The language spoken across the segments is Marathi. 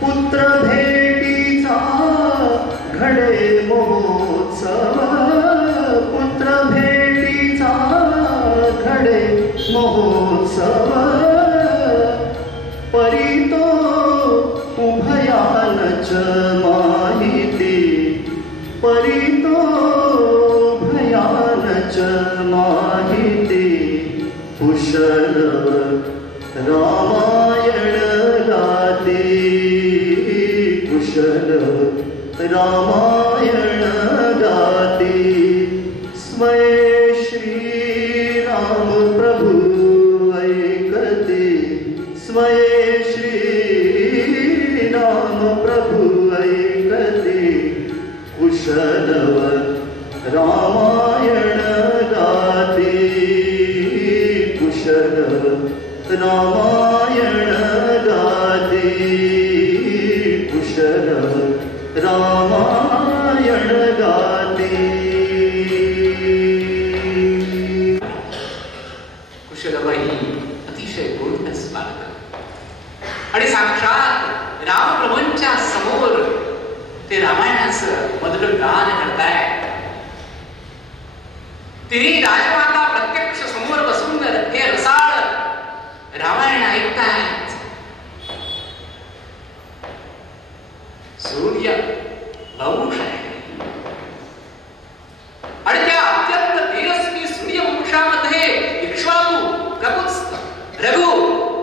पुत्र महोत्सव परितो उभयानच माहिती परितो उभयानच माहिती कुशल रामायण गाती कुशल रामायण गाती स्वये श्री राम प्रभु ऐकते स्वये श्री राम प्रभु ऐकते कुशल रामायण गाते कुशल रामायण गाते कुशल रामायण गाते. कुशलबाई अतिशय गोंडस बालक आणि साक्षात रामप्रभूंच्या समोर ते रामायणाचं मधुर गान करतायत. तिने राजमाता प्रत्यक्ष समोर बसून हे रसाळ रामायण ऐकतायत. सूर्य वंश आहे आणि त्या अत्यंत तेजस्वी सूर्यवंशामध्ये इक्ष्वाकू, ककुत्स्थ, रघु,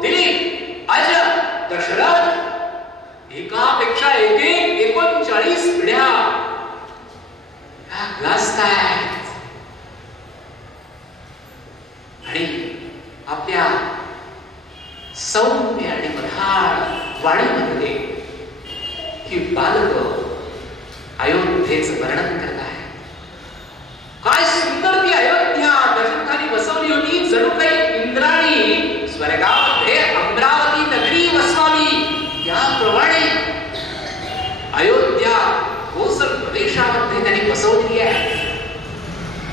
दिलीप, अज, दशरथ एकापेक्षा एक 39 पिढ्या गाजतायत आणि आपल्या सौम्य आणि मधाळ वाणीमध्ये ही बालक अयोध्येचं वर्णन करत आहे. काय सुंदर ती अयोध्या दशरथाने बसवली होती. जणू काही इंद्राणी स्वर्गामध्ये अमरावती नगरी वसवावी याप्रमाणे अयोध्या कोसल प्रदेशामध्ये त्यांनी बसवली आहे.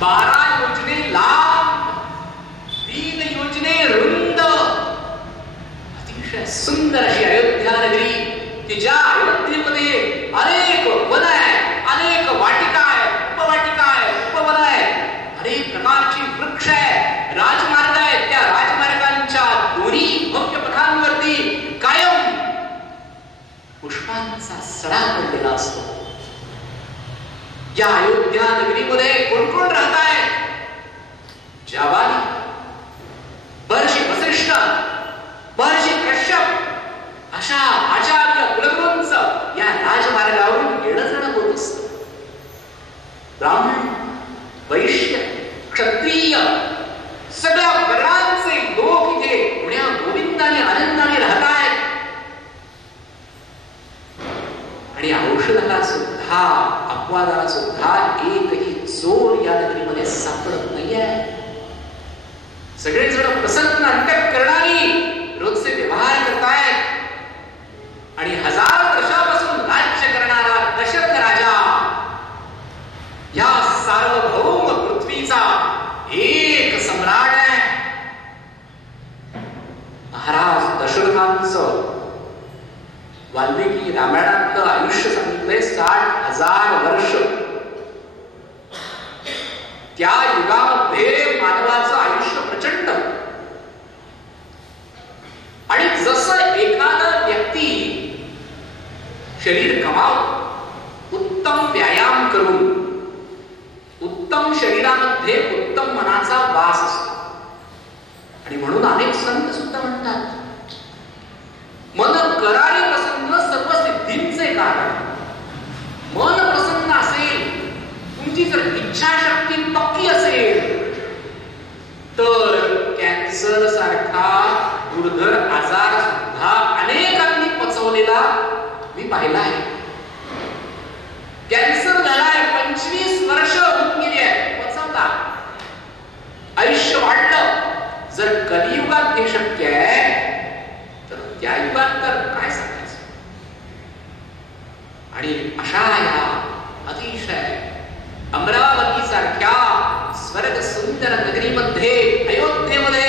12 योजने लांब, 3 योजने रुंद, अतिशय सुंदर अशी अयोध्या नगरी की ज्या अयोध्येमध्ये अनेक वन आहे, अनेक वाटिका आहे, उपवाटिका आहे, उपवन आहे, अनेक प्रकारची वृक्ष आहे, राजमार्ग आहेत. त्या राजमार्गांच्या दोन्ही भव्य पथांवरती कायम पुष्पांचा सडा पडलेला असतो. या अयोध्या नगरीमध्ये कोण कोण राहत आहे? जाबाली, महर्षी वसिष्ठ, महर्षी कश्यप अशा आचार्य कुलगुरूंचं या राजमार्गावरून येणं जाणं होत असतं. ब्राह्मण, वैश्य, क्षत्रिय सगळ्या वर्णांचे लोक इथे पुण्या गोविंदाने आनंदाने राहत आहेत. आणि औषधाला सुद्धा, अपवादाला सुद्धा एकही चोर या नगरीमध्ये सापडत नाहीये. सगळेजण प्रसन्न अंतक करणारी रोजचे व्यवहार करतायत. आणि 1000 वर्षापासून राज्य करणारा दशरथ राजा या सार्वभौम पृथ्वीचा एक सम्राट आहे. महाराज दशरथांचं वाल्मिकी रामायणातलं आयुष्य सांगितलंय 60,000 वर्ष. त्या युगामध्ये मानवाचं आयुष्य प्रचंड. आणि जसं एखादा व्यक्ती शरीर कमाव, उत्तम व्यायाम करून उत्तम शरीरामध्ये उत्तम मनाचा वास असतो. आणि म्हणून अनेक संत सुद्धा म्हणतात मन करारी प्रसन्न सर्व सिद्धींचे कारण. मन प्रसन्न असेल, तुमची जर इच्छाशक्ती पक्की असेल तर कॅन्सर सारखा दुर्धर आजार सुद्धा अनेकांनी पचवलेला मी पाहिला आहे. कॅन्सर झालाय, 25 वर्ष होऊन गेली आहे, पचवला. आयुष्य वाढलं. जर कलियुगात हे शक्य आहे तर त्या युगात तर काय सांगायचं. आणि अशा या अतिशय अमरावती सारख्या स्वर्ग सुंदर नगरीमध्ये, अयोध्येमध्ये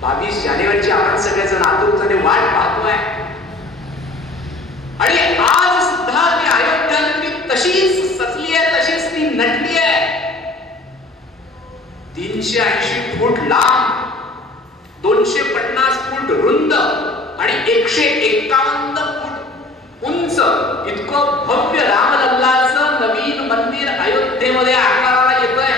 22 जानेवारीची आपण सगळेजण आतुरतेने वाट पाहतोय. आणि आज सुद्धा ती अयोध्या नगरी तशीच सजली आहे, तशीच ती नटली आहे. 380 फूट लांब अयोध्येमध्ये आकाराला येतोय.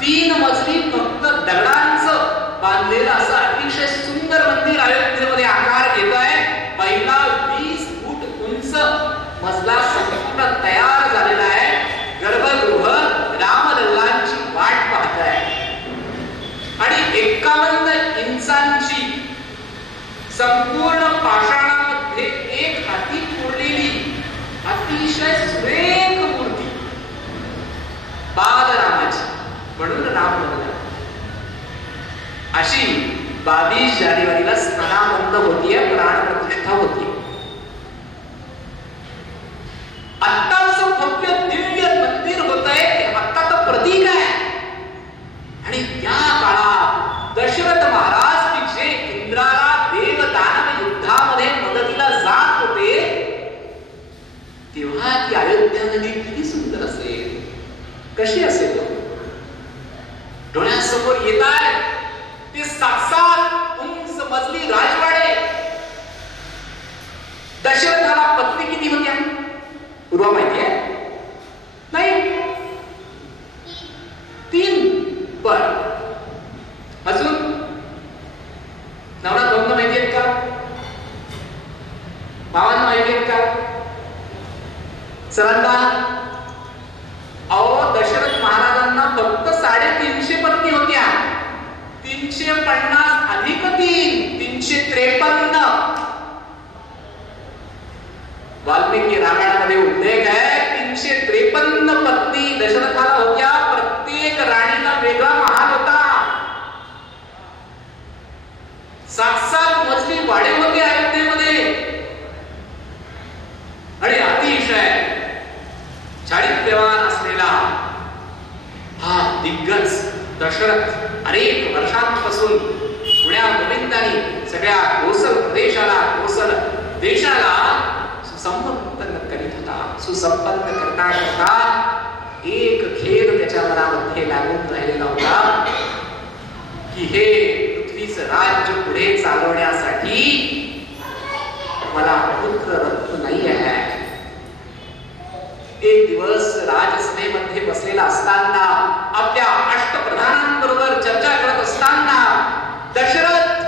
3 मजली फक्त दगडांचं बांधलेलं असं अतिशय सुंदर मंदिर अयोध्येमध्ये आकार घेत आहे. पहिला 20 फूट उंच मजला संपूर्ण तयार झालेला आहे. गर्भगृह रामलल्लांची वाट पाहत आहे आणि 51 इंचांची संपूर्ण पाषाणामध्ये एक हाती कोरलेली अतिशय सुरेख मूर्ती बालरामाची, म्हणून रामलल्ला. अशी 22 जानेवारीला स्नानाबंद होतीये, प्राणप्रतिष्ठा होतीये. आता असं भव्य दिव्य मंदिर होतंय, आता तर प्रतीक आहे. आणि त्या काळात दशरथ महाराज की जे इंद्राला देव दानव युद्धामध्ये मदतीला जात होते, तेव्हा ती अयोध्या नदी किती सुंदर असेल, कशी असेल. डोळ्यासमोर येत आहे ते 7 उंच मजली राजवाडे. दशरथाला पत्नी किती होत्या पूर्व माहिती आहे? नाही, 3. बर, अजून नवरा दोन माहिती आहेत का? भावांना माहिती आहेत का? सरांना? अहो, दशरथ महाराजांना फक्त 350 पत्नी होत्या. 350 अधिक 3 353. वाल्मिकी रामायणामध्ये उल्लेख आहे 353 पत्नी दशरथाला होत्या. प्रत्येक राणीला वेगळा महाल होता. 7 मजली वाडे होते अयोध्येमध्ये. आणि अतिशय चारित्र्यवान असलेला हा दिग्गज दशरथ अनेक वर्षांपासून पुण्या गोविंदाने सगळ्या कोसल प्रदेशाला, कोसल देशाला सुसंपन्न करीत होता. सुसंपन्न करता करता एक खेद त्याच्या मनामध्ये लागून राहिलेला होता की हे पृथ्वीचं राज्य पुढे चालवण्यासाठी मला पुत्र रत्न नाही आहे. एक दिवस राजसभेमध्ये बसलेला असताना, आपल्या अष्टप्रधानांबरोबर चर्चा करत असताना दशरथ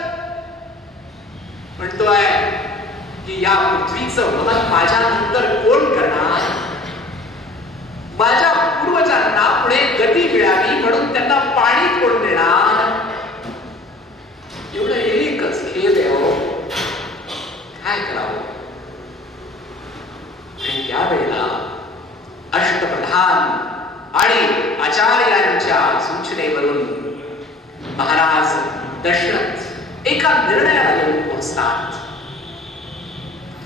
म्हणतोय की या पृथ्वीचं वहन माझ्या नंतर कोण करणार? माझ्या पूर्वजांना पुढे गती मिळावी म्हणून त्यांना पाणी कोण देणार? एवढं एकच खेद आहे हो, काय करावं? आणि त्यावेळेला अष्टप्रधान आणि आचार्यांच्या सूचनेवरून महाराज दशरथ एका निर्णयाला येऊन पोहोचतात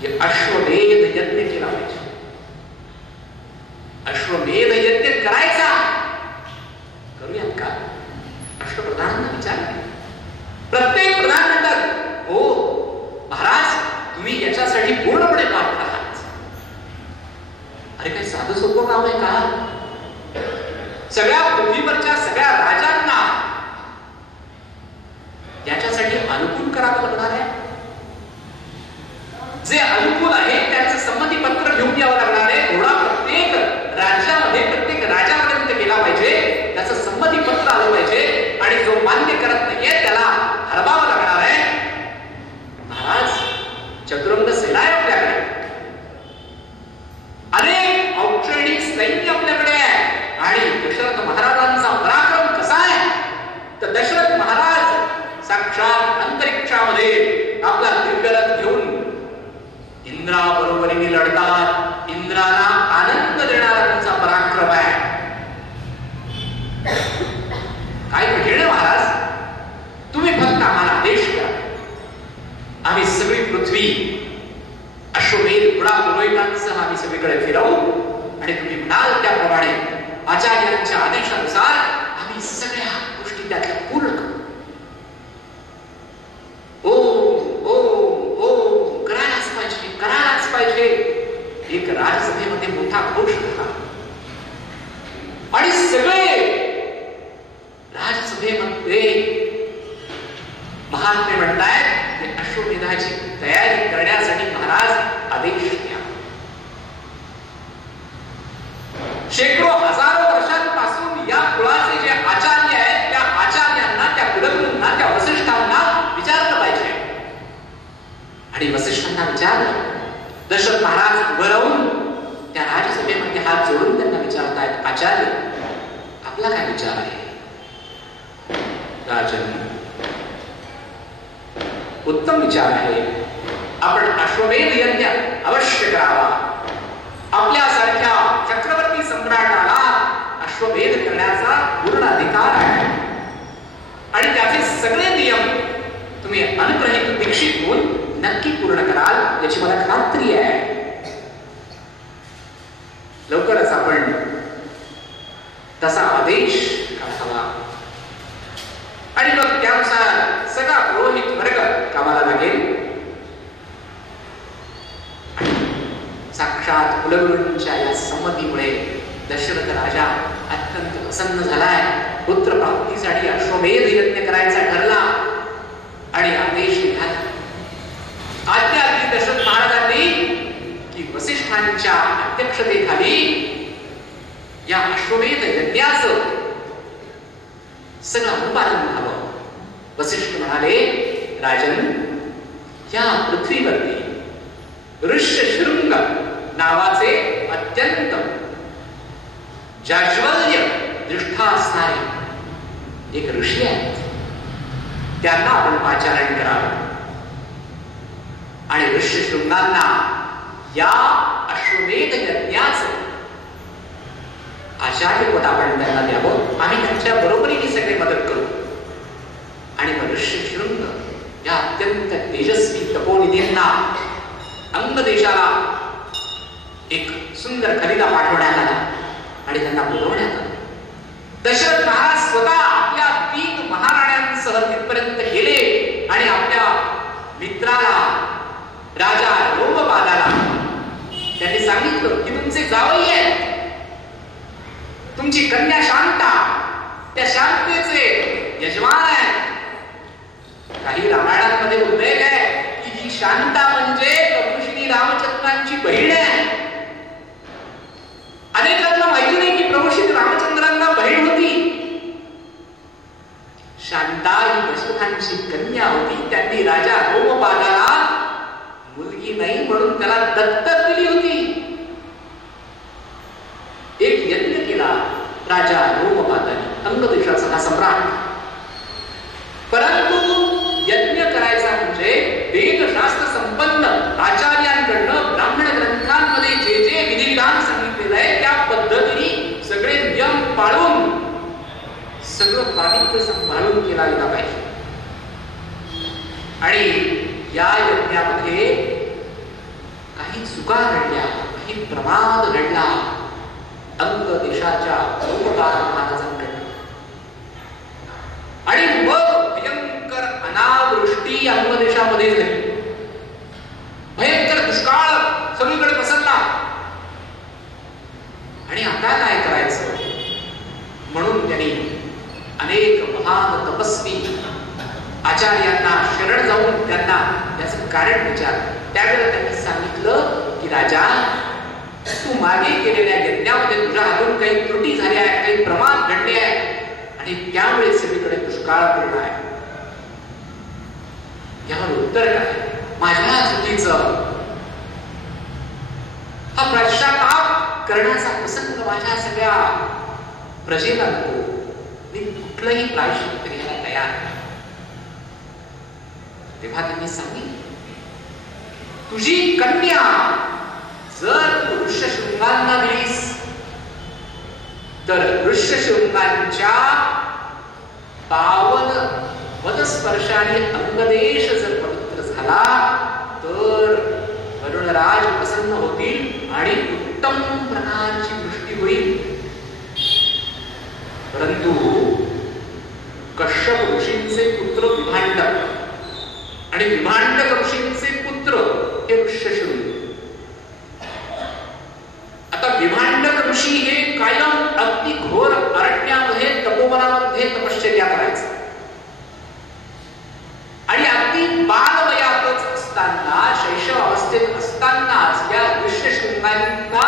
की अश्वमेध यज्ञ केला पाहिजे. अश्वमेध यज्ञ करायचा, करूयात का? अष्टप्रधानांना विचार. प्रत्येक प्रधान म्हणतात हो महाराज, तुम्ही याच्यासाठी पूर्णपणे पात्र आहात. अरे काही साधं सोपं काम आहे का? सगळ्या पृथ्वीवरच्या सगळ्या राजांना याच्यासाठी अनुकूल करावं लागणार आहे. जे अनुकूल आहे त्याचं संमती पत्र घेऊन यावं लागणार आहे. घोडा प्रत्येक राज्यामध्ये प्रत्येक राजापर्यंत गेला पाहिजे, त्याचं संमती पत्र आलं पाहिजे आणि जो मान्य करत नाहीये त्याला हरवावं लागणार आहे. महाराज, चतुरंग सेना आहे आपल्याकडे, अनेक औक्षणिक सैन्य आपल्याकडे आहे. आणि दशरथ महाराजांचा पराक्रम कसा आहे तर दशरथ महाराज साक्षात अंतरिक्षामध्ये आपला दिव्यरथ घेऊन इंद्राबरोबरीने लढतात. इंद्राला आनंद देणारा त्यांचा पराक्रम आहे. काय कठीण आहे महाराज, तुम्ही फक्त आम्हाला आदेश द्या, आम्ही सगळी पृथ्वी अश्वमेध घोडा पुरोहितांसह आम्ही सगळीकडे फिरवू आणि तुम्ही म्हणाल त्याप्रमाणे आचार्यांच्या आदेशानुसार आम्ही सगळ्या गोष्टी त्यातल्या पूर्ण करू. ओ ओ ओ करायलाच पाहिजे, करायलाच पाहिजे. एक राजसभेमध्ये मोठा घोष झाला आणि सगळे राजसभेमध्ये महात्मे म्हणतायत की अश्वमेधाची तयारी करण्यासाठी महाराज आदेश द्या. शेकडो हजारो वर्षांपासून या कुळाचे जे आचार्य आहेत त्या आचार्यांना, त्या कुलगुरूंना, त्या वसिष्ठांना विचारलं पाहिजे. आणि वसिष्ठांना विचारलं. दशरथ महाराज उभं राहून त्या राजसभेमध्ये हात जोडून त्यांना विचारतायत, आचार्य आपला काय विचार आहे? राजन, उत्तम विचार आहे. आपण अश्वमेध यज्ञ अवश्य करावा. आपल्यासारख्या चक्रवर्ती सम्राटाला अश्वमेध करण्याचा पूर्ण अधिकार आहे आणि त्याचे सगळे नियम तुम्ही अनुग्रहित दीक्षित होऊन नक्की पूर्ण कराल याची मला खात्री आहे. लवकरच आपण तसा आदेश काढावा आणि मग त्यानुसार सगळा पुरोहित वर्ग कामाला लागेल. साक्षात कुलगुरूंच्या या संमतीमुळे दशरथ राजा अत्यंत प्रसन्न झालाय. पुत्र प्राप्तीसाठी अश्वमेध यज्ञ करायचा ठरला आणि आदेश निघाला. आज्ञा दिली दशरथ महाराजांनी की वसिष्ठांच्या अध्यक्षतेखाली या अश्वमेध यज्ञाचं सगळं अनुपालन व्हावं. वसिष्ठ म्हणाले, राजन, या पृथ्वीवरती ऋष्यशृंग नावाचे अत्यंत जाज्वल्य निष्ठा असणारे एक ऋषी आहेत. त्यांना आपण पाचारण करावं आणि ऋष्यशृंगांना या अश्वमेध यज्ञाचं आचार्यपद आपण त्यांना द्यावं. आम्ही त्यांच्या बरोबरीने सगळे मदत करू. आणि मग ऋष्यशृंग या अत्यंत तेजस्वी तपोनिधींना अंग देशाला एक सुंदर खलिता पाठवण्यात आला आणि त्यांना बोलवण्यात आलं. दशरथ महाराज स्वतः आपल्या 3 महाराण्यांसह तिथपर्यंत गेले आणि आपल्या मित्राला राजा रोमपादाला त्यांनी सांगितलं की तुमचे जावई आहेत, तुमची कन्या शांता त्या शांतेचे यजमान आहेत. काही रामायणांमध्ये उल्लेख आहे की ही शांता म्हणजे प्रभू श्री रामचंद्रांची बहीण आहे. अनेकांना माहिती नाही की प्रभू श्री रामचंद्रांना बहीण होती. शांता ही दशरथांची कन्या होती. त्यांनी राजा रोमपादाला मुलगी नाही म्हणून त्याला दत्तक दिली होती. एक यज्ञ केला राजा रोमपादाने, अंगदेशाचा हा सम्राट. परंतु यज्ञ करायचा म्हणजे वेदशास्त्र संपन्न आचार्यांकडनं ब्राह्मण ग्रंथांमध्ये जे जे विधिविधान सांगितलेलं आहे त्या पद्धतीने सगळे नियम पाळून सगळं पावित्र्य सांभाळून केला गेला पाहिजे. आणि या यज्ञामध्ये काही चुका घडल्या, काही प्रमाद घडला अंग देशाच्या रोमपाद महाराजांकडे. आणि मग भयंकर अनावृष्टी अंग देशामध्ये झाली. भयंकर दुष्काळ सगळीकडे पसरला. आणि आता काय करायचं म्हणून त्यांनी अनेक महान तपस्वी आचार्यांना शरण जाऊन त्यांना याचं कारण विचारलं. त्यावेळेला त्यांनी सांगितलं की राजा, तू मागे केलेल्या यज्ञामध्ये तुझ्या हातून काही त्रुटी झाल्या आहेत, काही प्रमाद घडले आहे आणि त्यामुळे सगळीकडे दुष्काळ पडला आहे. यावर उत्तर काय? माझ्या चुकीचं हा पश्चाताप करण्याचा प्रसंग माझ्या सगळ्या प्रजेला नको. मी कुठलंही प्रायश्चित्त घ्यायला तयार आहे. तेव्हा त्यांनी सांगितलं, तुझी कन्या जर तू ऋष्यशृंगांना दिलीस तर ऋष्यशृंगांच्या पावन वदस्पर्शाने अंगदेश जर पवित्र झाला तर वरुणराज प्रसन्न होतील आणि उत्तम प्रकारची वृष्टी होईल. परंतु कश्यप ऋषींचे पुत्र विभांडक आणि विभांडक ऋषींचे पुत्र हे ऋष्यशृंग. आता विभांडक ऋषी हे कायम अगदी घोर अरण्यामध्ये तपोवनामध्ये तपश्चर्या करायचं आणि अगदी बालवयातच असताना, शैशव अवस्थेत असतानाच या ऋष्यशृंगांना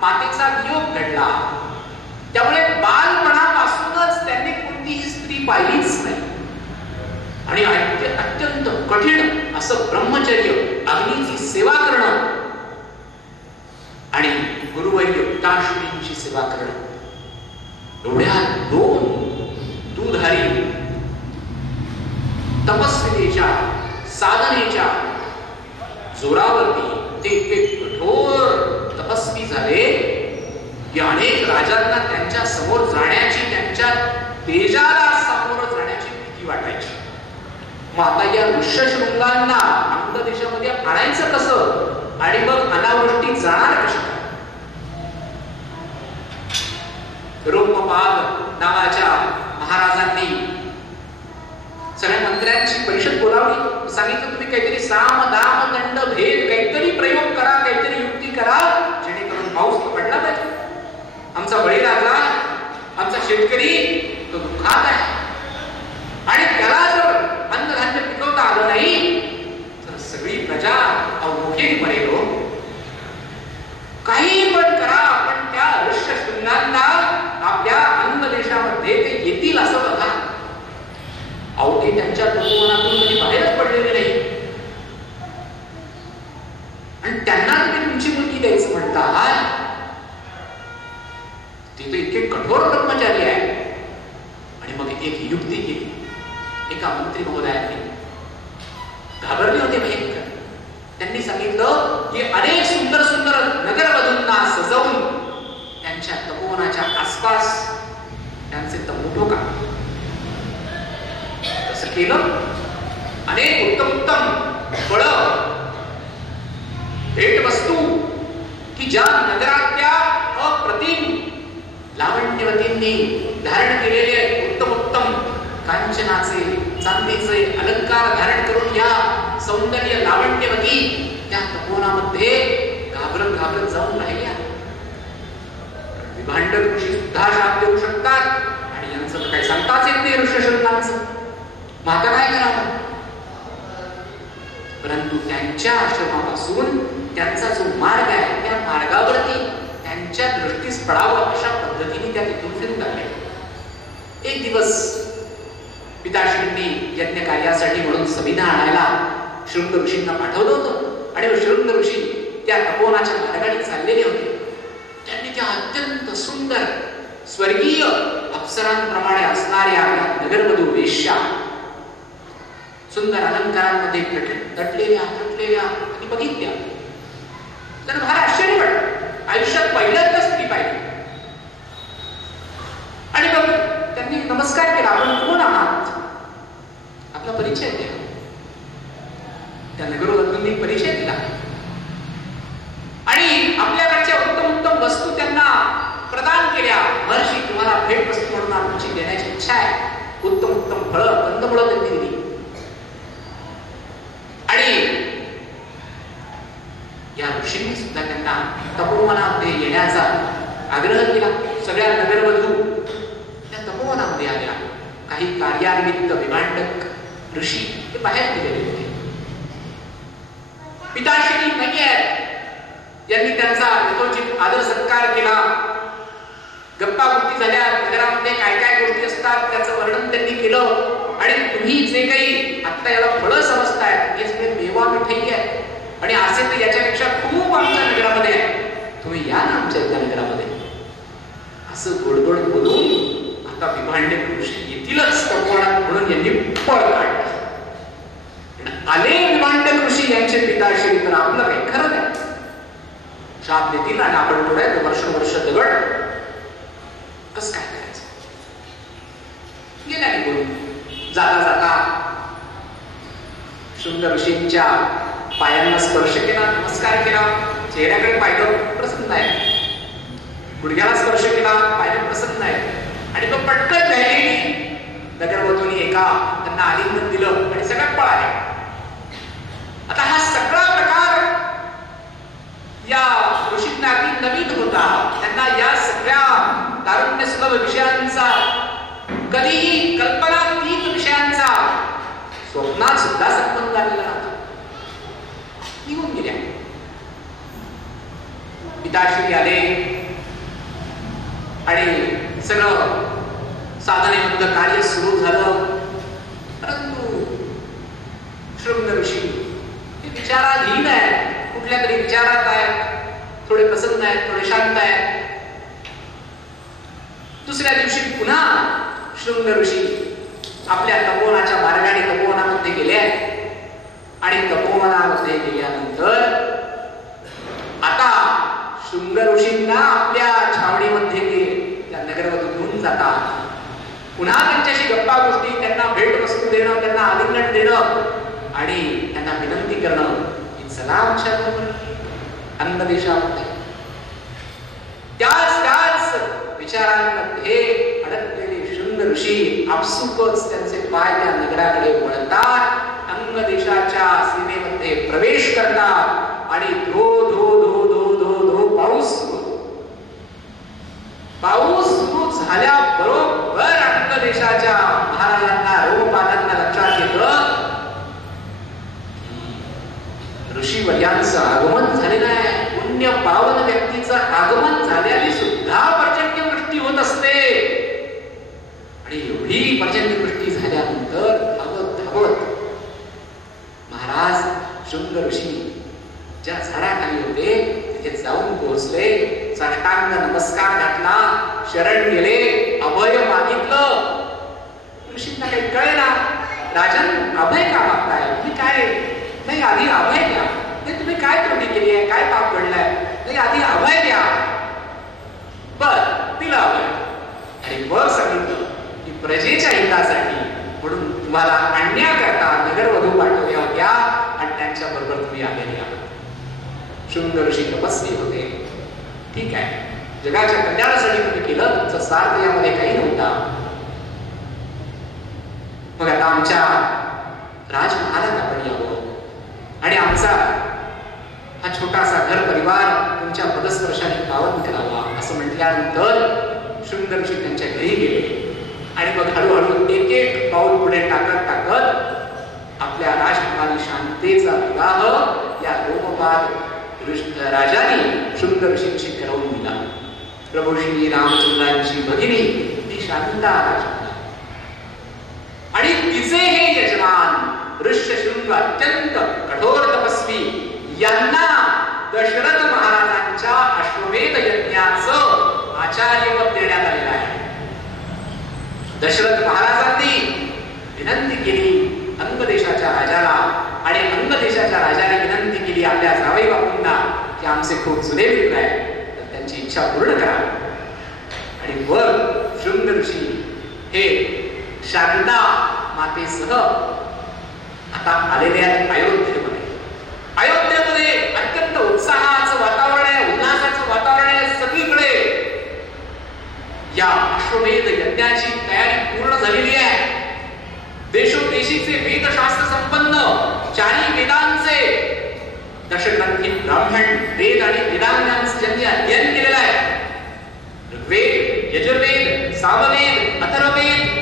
मातेचा वियोग घडला. पाहिलीच नाही. आणि अत्यंत कठीण असं ब्रह्मचर्य, अग्नीची सेवा करणं आणि गुरुवर्य पिताश्रींची सेवा करणं, एवढ्या दोन दुधारी तपस्वितेच्या साधनेच्या जोरावरती ते इतके कठोर तपस्वी झाले की अनेक राजांना त्यांच्या समोर जाण्याची, त्यांच्या तेजाला सामोरं जाण्याची भीती वाटायची. मग आता या ऋष्यशृंगांना अंग देशामध्ये आणायचं कसं आणि मग अनावृष्टी जाणार कशी? रोमपाद नावाच्या महाराजांनी सगळ्या मंत्र्यांची परिषद बोलावली. सांगितलं तुम्ही काहीतरी साम दाम दंड भेद काहीतरी प्रयोग करा, काहीतरी युक्ती करा, जेणेकरून पाऊस पडला पाहिजे. आमचा बळी लागला, आमचा शेतकरी तो दुःखात आहे आणि त्याला जर अन्नधान्य पिकवता आलं नाही तर सगळी प्रजा अवमुखी मरेल. काही पण करा, पण त्या ऋष्यशृंगांना आपल्या अंग देशामध्ये ते येतील असं बघा. अहो ते त्यांच्या तपोवनातून कधी बाहेरच पडलेले नाही आणि त्यांना तुम्ही तुमची मुलगी द्यायचं म्हणता. ते तर इतके कठोर ब्रह्मचारी आहे. आणि मग एक युक्ती केली एका मंत्री महोदयांनी. घाबरले होते भयंकर. त्यांनी सांगितलं की अनेक सुंदर सुंदर नगरवधूंना सजवून त्यांच्या तपोवनाच्या आसपास त्यांचे तंबू ठोका. तसं केलं. अनेक उत्तम उत्तम फळं, भेटवस्तू की ज्या नगरातल्या अप्रतिम लावण्यवतींनी धारण केलेले उत्तम उत्तम कांचनाचे, चांदीचे अलंकार धारण करून या सौंदर्य लावण्यवती त्या तपोवनामध्ये घाबरत घाबरत जाऊन राहिल्या. विभांडक ऋषी सुद्धा शाप देऊ शकतात आणि यांचं तर काही सांगताच येत नाही ऋष्यशृंगांचं. मग आता काय करावं? परंतु त्यांच्या आश्रमापासून त्यांचा जो मार्ग आहे त्या मार्गावरती त्यांच्या दृष्टीस पडावं अशा पद्धतीने त्या तिथून फिरून लागल्या. एक दिवस पिताश्रींनी यज्ञ कार्यासाठी म्हणून समिधा आणायला शृंग ऋषींना पाठवलं होतं आणि शृंग ऋषी त्या तपोवनाच्या मार्गाने चाललेले होते. त्यांनी त्या अत्यंत सुंदर स्वर्गीय अप्सरांप्रमाणे असणाऱ्या नगरवधू वेश्या सुंदर अलंकारांमध्ये तटलेल्या आणि बघितल्या. त्यांना फार आश्चर्य वाटलं. आयुष्यात पहिल्यांदाच ती पाहिली. आणि मग त्यांनी नमस्कार केला. आपण कोण आहात? आपला परिचय द्या. त्या नगरवधूंनी परिचय दिला आणि आपल्याकडच्या उत्तम उत्तम वस्तू त्यांना प्रदान केल्या. महर्षी तुम्हाला भेट वस्तू म्हणून आमची देण्याची इच्छा आहे. उत्तम उत्तम फळं, कंदमुळं त्यांनी दिली आणि या ऋषींनी सुद्धा त्यांना तपोवनामध्ये येण्याचा आग्रह केला. सगळ्या नगरवधू त्या तपोवनामध्ये आल्या. काही कार्यान्वित विभांडक ऋषी ते बाहेर गेलेले होते. पिताश्री नाही आहेत यांनी त्यांचा यथोचित आदर सत्कार केला. गप्पा गोष्टी झाल्या. नगरामध्ये काय काय गोष्टी असतात त्याचं वर्णन त्यांनी केलं. आणि तुम्ही जे काही आता याला फळं समजतायत हे सगळे मेवा मिठाई आहे आणि असे तर याच्यापेक्षा खूप आमच्या नगरामध्ये आहे. तुम्ही या ना आमच्या त्या नगरामध्ये. असं गोडगोड बोलून आता विभांडक ऋषी येतीलच तपोवनात म्हणून यांनी पळ काढलं. आले विभांडक ऋषी यांचे पिताश्री तर आपलं काही खरं नाही. शाप देतील आणि आपण पुढे वर्ष दगड कसं काय करायचं? गेल्या बोलून जाता जाता सुंदर ऋषींच्या पायांना स्पर्श केला, नमस्कार केला. चेहऱ्याकडे पाहिलं, प्रसन्न आहे. गुडघ्याला स्पर्श केला, पाहिलं, प्रसन्न आहे. आणि तो पटकन राहिलेली नगरवधूंनी एका त्यांना आलिंगन दिलं आणि सगळ्यात पळाले. आता हा सगळा प्रकार या ऋषींना अगदी नवीन होता. त्यांना या सगळ्या तारुण्यसुलभ विषयांचा, कधीही कल्पनातीत विषयांचा स्वप्नात सुद्धा संबंध आलेला नव्हता. निघून गेल्या. पिताश्री आले आणि सगळं साधनेमधलं कार्य सुरू झालं. परंतु शृंग ऋषी हे विचाराधीन आहेत, कुठल्या तरी विचारात आहेत, थोडे प्रसन्न आहेत, थोडे शांत आहेत. दुसऱ्या दिवशी पुन्हा शृंग ऋषी आपल्या तपोवनाच्या मार्गाने तपोवनामध्ये गेले आहेत. आणि तपोवनामध्ये गेल्यानंतर आता शृंग ऋषींना आपल्या छावणीमध्ये त्या नगरवधू घेऊन जातात. पुन्हा त्यांच्याशी गप्पा गोष्टी, त्यांना भेट वस्तू देणं, त्यांना आलिंगन देणं आणि त्यांना विनंती करणं की चला आमच्या अन्नदेशामध्ये. त्याच विचारांमध्ये अडकलेले शृंग ऋषी आपसुकच त्यांचे पाय त्या नगराकडे वळतात, अंगदेशाच्या सीमेमध्ये प्रवेश करतात आणि धो धो धो धो धो धो पाऊस सुरू झाल्याबरोबर अंगदेशाच्या महाराजांना रोमपालांना लक्षात येतं ऋषीवर्यांचं आगमन झालेलं आहे. पुण्य पावन व्यक्तीचं आगमन झाल्याने सुद्धा पर्जन्यवृष्टी होत असते. आणि एवढी पर्जन्यवृष्टी झाल्यानंतर धावत धावत महाराज शृंग ऋषी ज्या झाडाखाली होते तिथे जाऊन पोहोचले. साष्टांग नमस्कार घातला, शरण गेले, अभय मागितलं. ऋषींना काही कळेना. राजन अभय का मागताय? तुम्ही काय नाही, आधी अभय द्या. नाही, तुम्ही काय त्रुटी केली आहे, काय पाप घडलाय? नाही, आधी अभय द्या. बर दिला अभय आणि वर सांगितलं की प्रजेच्या हितासाठी म्हणून तुम्हाला आणण्याकरता नगरवधू पाठवल्या होत्या आणि त्यांच्या बरोबर तुम्ही आलेले आहात. शृंग ऋषी तपस्वी होते. ठीक आहे, जगाच्या कल्याणासाठी तुम्ही केलं, तुमचा स्वार्थ यामध्ये काही नव्हता. मग आता आमच्या राजमहालात आपण यावं आणि आमचा हा छोटासा घर परिवार तुमच्या पदस्पर्शाने पावन करावा असं म्हटल्यानंतर शृंग ऋषी त्यांच्या घरी गेले. आणि मग हळूहळू एक एक पाऊल पुढे टाकत टाकत आपल्या राजकुमारी शांतेचा विवाह या लोमपाद राजाने शृंग ऋषींशी करवून दिला. प्रभू श्री रामचंद्रांची भगिनी ती शांता राजकुमारी आणि तिचे हे यजमान ऋष्यशृंग अत्यंत कठोर तपस्वी यांना दशरथ महाराजांच्या अश्वमेध यज्ञाचं आचार्यपद देण्यात आलेलं आहे. दशरथ महाराजांनी विनंती केली अंगदेशाच्या राजाला आणि अंगदेशाच्या राजाने विनंती केली आपल्या जावई बापूंना की आमचे खूप जुने मित्र आहेत, तर त्यांची इच्छा पूर्ण करा. आणि वर शृंग ऋषी हे शारदा मातेसह आता आलेले आहेत अयोध्येमध्ये. अयोध्येमध्ये अत्यंत उत्साहाचं वातावरण आहे, उल्हासाचं वातावरण आहे. सगळीकडे या अश्वमेध यज्ञाची तयारी पूर्ण झालेली आहे. देशोदेशीचे वेदशास्त्र संपन्न, चारी वेदांचे दशग्रंथी ब्राह्मण वेद आणि वेदांगांचं ज्यांनी अध्ययन केलेलं आहे, ऋग्वेद, यजुर्वेद, सामवेद, अथर्ववेद,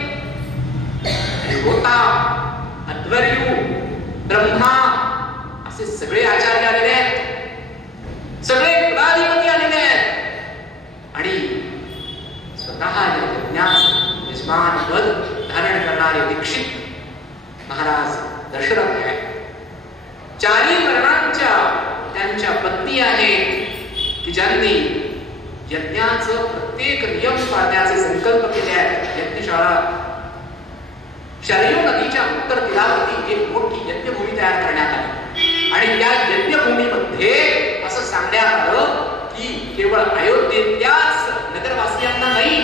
होता अध्वर्यू, ब्रह्मा असे सगळे आचार्य आलेले आहेत, सगळे कुलाधिपती आलेले आहेत. आणि स्वतः यज्ञाचं यजमान पद धारण करणारे दीक्षित महाराज दशरथ आहेत. चारी वर्णांच्या त्यांच्या पत्नी आहेत की ज्यांनी यज्ञाचं प्रत्येक नियम पाळण्याचे संकल्प केले आहेत. यज्ञशाळा शरयू नदीच्या उत्तर तीरावरती एक मोठी यज्ञभूमी तयार करण्यात आली आणि त्या यज्ञभूमीमध्ये असं सांगण्यात आलं की केवळ अयोध्येतल्याच नगरवासियांना नाही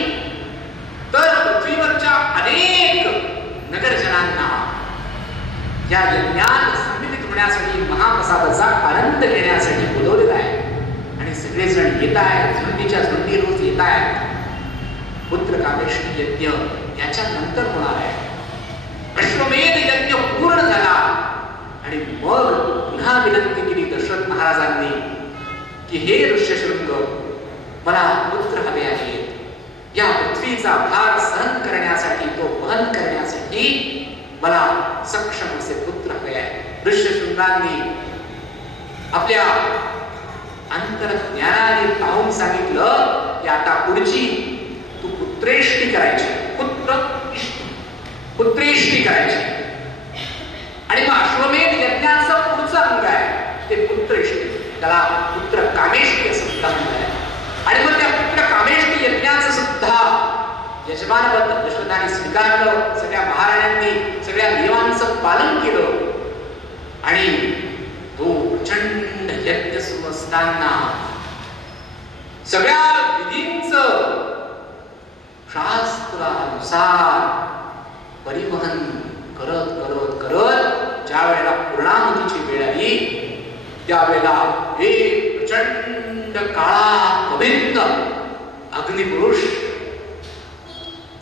तर पृथ्वीवरच्या अनेक नगरजनांना या यज्ञात सम्मिलित होण्यासाठी, महाप्रसादाचा आनंद घेण्यासाठी बोलवलेलं आहे. आणि सगळेजण येत आहेत, झुंडीच्या झुंडी रोज येत आहेत. पुत्रकामेष्टी यज्ञ याच्या नंतर होणार आहे. अश्वमेध यज्ञ पूर्ण झाला आणि मग पुन्हा विनंती केली दशरथ महाराजांनी की हे ऋष्यशृंग, मला पुत्र हवे आहेत. या पृथ्वीचा भार सहन करण्यासाठी, तो वहन करण्यासाठी मला सक्षम असे पुत्र हवे आहेत. ऋष्यशृंगांनी आपल्या अंतर्ज्ञानाने पाहून सांगितलं की आता पुढची तू पुत्रेष्टी करायची. पुत्र पुत्रेष्टी करायची. आणि मग अश्वमेध यज्ञाचं पुढचं अंग आहे ते पुत्रेष्टी, त्याला पुत्र कामेष्टी असं सुद्धा म्हणतात. आणि मग त्या पुत्र कामेष्टी यज्ञाचं सुद्धा यजमानपद दशरथाने स्वीकारलं. सगळ्या महाराण्यांनी सगळ्या नियमांचं पालन केलं. आणि तो प्रचंड यज्ञ सुरू असताना सगळ्या विधींचं शास्त्रानुसार परिवहन करत करत करत ज्या वेळेला पूर्णाहुतीची वेळ आली त्यावेळेला एक प्रचंड काळा कविंद अग्निपुरुष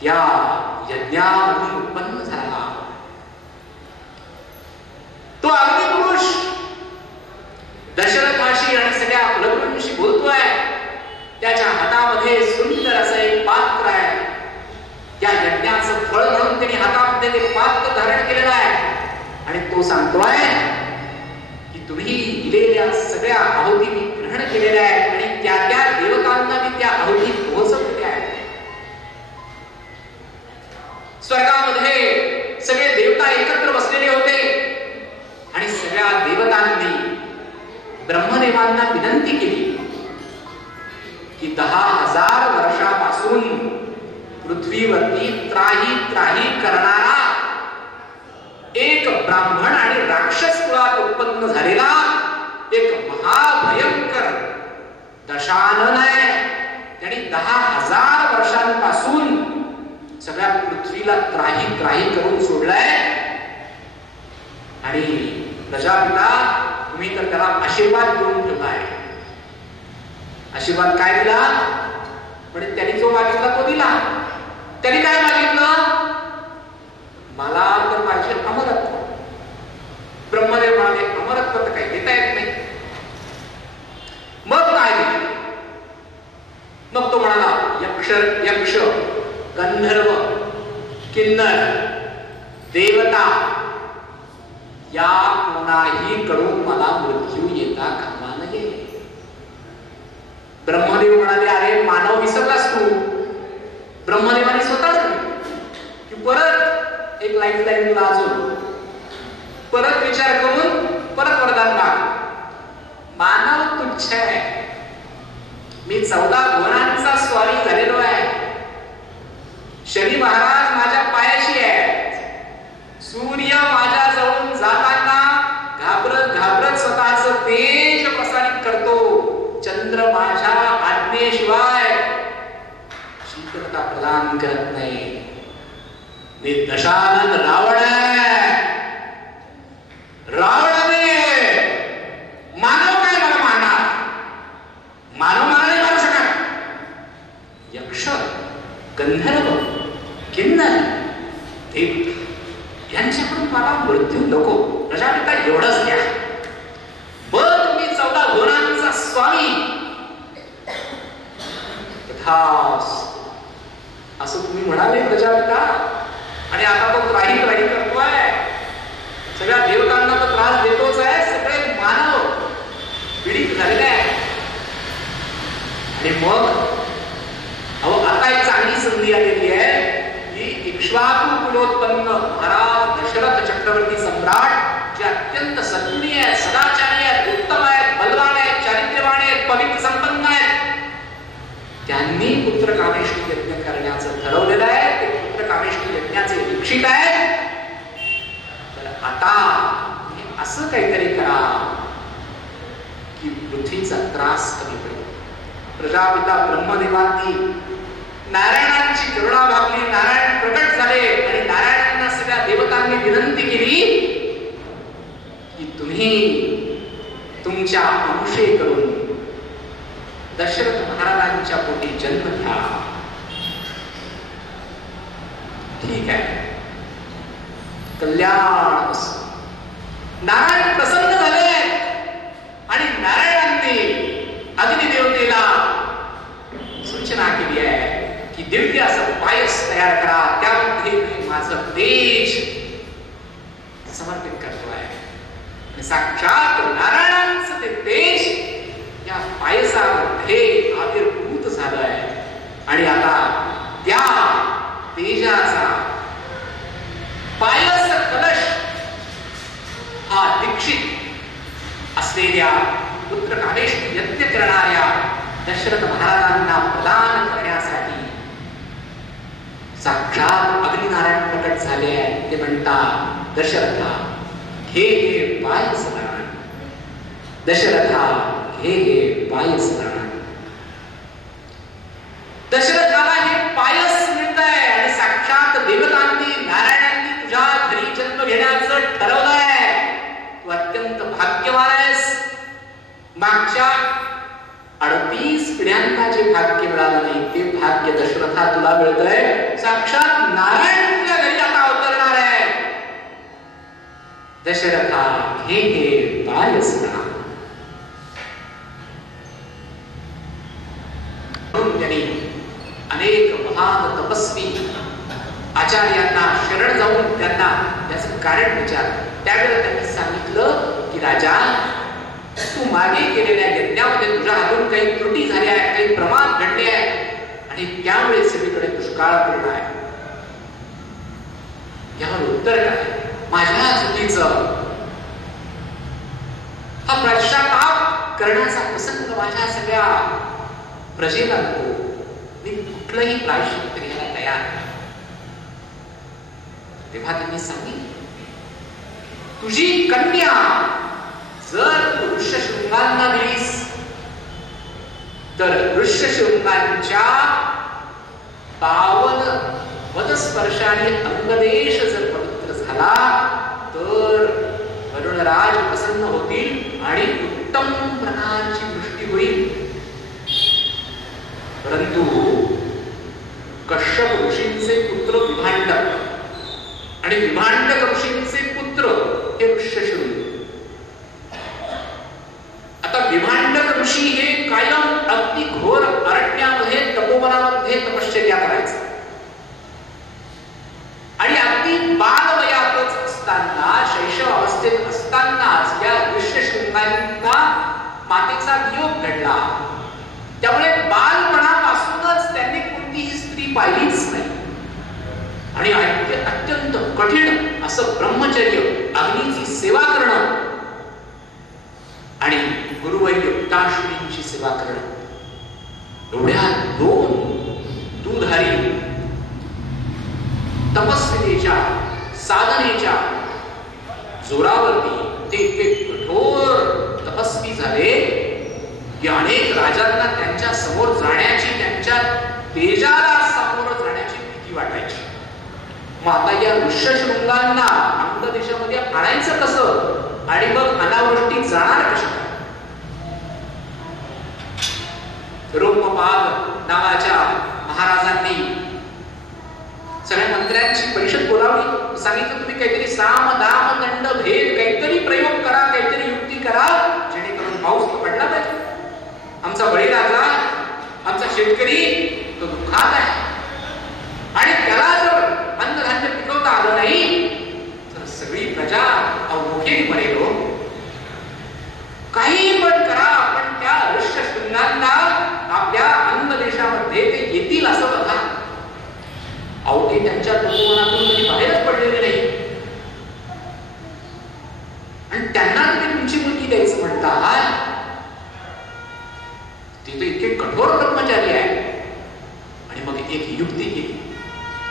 त्या यज्ञामधून उत्पन्न झाला. तो अग्निपुरुष दशरथाशी आणि सगळ्या कुलगुरूंशी बोलतोय. त्याच्या हातामध्ये सुंदर असं एक पात्र आहे. त्या यज्ञाचं फळ म्हणून त्यांनी हातामध्ये ते पात्र धारण केलेलं आहे. आणि तो सांगतोय की तुम्ही दिलेल्या सगळ्या आहुती मी ग्रहण केलेल्या आहेत आणि त्या त्या देवतांना मी त्या आहुती पोहोचवलेल्या आहेत. स्वर्गामध्ये सगळे देवता एकत्र बसलेले होते आणि सगळ्या देवतांनी ब्रह्मदेवांना विनंती केली की 10,000 वर्षापासून पृथ्वीवरती त्राही त्राही करणारा एक ब्राह्मण आणि राक्षस कुळात उत्पन्न झालेला एक महाभयंकर दशानन आहे. त्यांनी 10,000 वर्षांपासून सगळ्या पृथ्वीला त्राही त्राही करून सोडलाय. आणि प्रजापिता तुम्ही तर त्याला आशीर्वाद देऊन ठेवलाय. आशीर्वाद काय दिला? म्हणजे त्यांनी जो मागितला तो दिला. त्यांनी काय मागितलं? मला तर पाहिजे अमरत्व. ब्रह्मदेव म्हणाले अमरत्व तर काही देता येत नाही. मग काय दिलं? मग तो म्हणाला यक्ष गंधर्व किन्नर देवता या कोणाही कडून मला मृत्यू येता कामा नये. ब्रह्मदेव म्हणाले अरे मानव विसरलास तू. ब्रह्मदेवाने स्वतःच की परत एक लाईफ टाईम तुला अजून परत विचार करून परत वरदान माग. मानव तुच्छ आहे. मी 14 भुवनांचा स्वामी झालेलो आहे. शनी महाराज माझ्या पायाशी आहेत. सूर्य माझ्या जवळून जाताना घाबरत घाबरत स्वतःचं तेज प्रसारित करतो. चंद्र माझ्या आज्ञेशिवाय शीतलता प्रदान करत नाही. मी दशानन रावण आहे. रावणाने मानव काय मला मारणार? मानव मला नाही मारू शकत. यक्ष गंधर्व किन्नर देवता यांच्याकडून मला मृत्यू नको. प्रजापिता एवढंच द्या. बर तुम्ही 14 भुवनांचा स्वामी असं तुम्ही म्हणाले प्रजापिता. आणि आता तो त्राही त्राही करतोय. सगळ्या देवतांना तो त्रास देतोच आहे. सगळे मानव पीडित झालेले आहे. आणि मग अहो आता एक चांगली संधी आलेली आहे की इक्ष्वाकु कुलोत्पन्न महाराज दशरथ चक्रवर्ती सम्राट जे अत्यंत सद्गुणी आहेत, सदाचारी आहेत, उत्तम आहेत, बलवान आहेत, चारित्र्यवान आहेत, पवित्र संपन्न आहेत, त्यांनी पुत्र कामेष्टी यज्ञ करण्याचं ठरवलेलं आहे. ते पुत्र कामेष्टी यज्ञाचे दीक्षित आहेत. तर आता असं काहीतरी करा की पृथ्वीचा त्रास कमी पडेल. प्रजापिता ब्रह्मदेवांनी नारायणांची करुणा भागली. नारायण प्रकट झाले आणि नारायणांना सगळ्या देवतांनी विनंती केली की तुम्ही तुमच्या अंशे करून दशरथ महाराजांच्या पोटी जन्म घ्या. ठीक आहे, कल्याण. नारायण प्रसन्न झाले आणि नारायणांनी अग्निदेवतेला सूचना केली आहे की दिव्य असं पायस तयार करा. त्यामध्ये मी माझं तेज समर्पित करतोय. आणि साक्षात नारायणांचं ते तेज या पायसामध्ये आविर्भूत झालंय. आणि आता त्या तेज तेजाचा पायस कलश हा दीक्षित असलेल्या पुत्र कामेश यज्ञ करणाऱ्या दशरथ महाराजांना प्रदान करण्यासाठी साक्षात अग्निनारायण प्रकट झाले आहेत. ते म्हणतात, दशरथा घे हे पायस दान, दशरथा घे हे पायस दान. दशरथाला हे पायस मिळतंय आणि साक्षात देवतांनी नारायणांनी तुझ्या घरी जन्म घेण्याचं ठरवलंय. तू अत्यंत भाग्यवान आहेस. मागच्या 38 पिढ्यांना जे भाग्य मिळालं नाही ते भाग्य दशरथा तुला मिळतंय. साक्षात नारायण तुझ्या घरी आता अवतरणार आहे. दशरथा घे हे पायस दान. म्हणून त्यांनी अनेक महान तपस्वी आचार्यांना शरण जाऊन त्यांना त्याचं कारण विचारलं. त्यावेळेला त्यांनी सांगितलं की राजा, तू मागे केलेल्या यज्ञामध्ये तुझ्या हातून काही त्रुटी झाल्या आहेत, काही प्रमाद घडले आहे आणि त्यामुळे सगळीकडे दुष्काळ पडला आहे. यावर उत्तर काय? माझ्या चुकीचं हा पश्चाताप करण्याचा प्रसंग माझ्या सगळ्या प्रजेला नको. मी कुठलंही प्रायश्चित्त घ्यायला तयार आहे. तेव्हा त्यांनी सांगितलं, तुझी कन्या जर ऋष्यशृंगांना दिलीस तर ऋष्यशृंगांच्या 52 वदस्पर्शाने अंगदेश जर पवित्र झाला तर वरुणराज प्रसन्न होतील आणि उत्तम प्रकारची वृष्टी होईल. परंतु कश्यप ऋषींचे पुत्र विभांडक आणि विभांडक ऋषींचे पुत्र हे ऋष्यशृंग. आता विभांडक ऋषी हे कायम अगदी घोर अरण्यामध्ये तपोवनामध्ये तपश्चर्या करायचे आणि अगदी बालवयातच असताना, शैशव अवस्थेत असतानाच या ऋष्यशृंगांना मातेचा वियोग घडला. त्यामुळे बालपणापासूनच त्यांनी कोणतीही स्त्री पाहिलीच नाही आणि अत्यंत कठीण असं ब्रह्मचर्य, अग्नीची सेवा करणं आणि गुरुवर्य पिताश्रींची सेवा करणं, एवढ्या 2 दुधारी तपस्वितेच्या साधनेच्या जोरावरती ते इतके कठोर तपस्वी झाले की अनेक राजांना त्यांच्या समोर जाण्याची, त्यांच्या तेजाला समोर जाण्याची भीती वाटायची. मग आता या ऋष्यशृंगांना अंगदेशामध्ये आणायचं कसं आणि मग अनावृष्टी जाणार कशी? रोमपाद नावाच्या महाराजांनी सगळ्या मंत्र्यांची परिषद बोलावली. सांगितलं, तुम्ही काहीतरी साम दाम दंड भेद काहीतरी प्रयोग करा, काहीतरी युक्ती करा जेणेकरून पाऊस पडला पाहिजे. आमचा बळी लागला, आमचा शेतकरी तो दुःखात आहे आणि त्याला जर अन्नधान्य पिकवता आलं नाही तर सगळी प्रजा अवमुखी मरेल. काही पण करा, पण त्या ऋष्यशृंगांना आपल्या अन्नदेशामध्ये ते येतील असं बघा. अहो, ते त्यांच्या तपोवनातून कधी बाहेरच पडलेले नाही आणि त्यांना तुम्ही तुमची मुलगी द्यायचं म्हणता. ते तर इतके कठोर ब्रह्मचारी आहे. आणि मग एक युक्ती केली.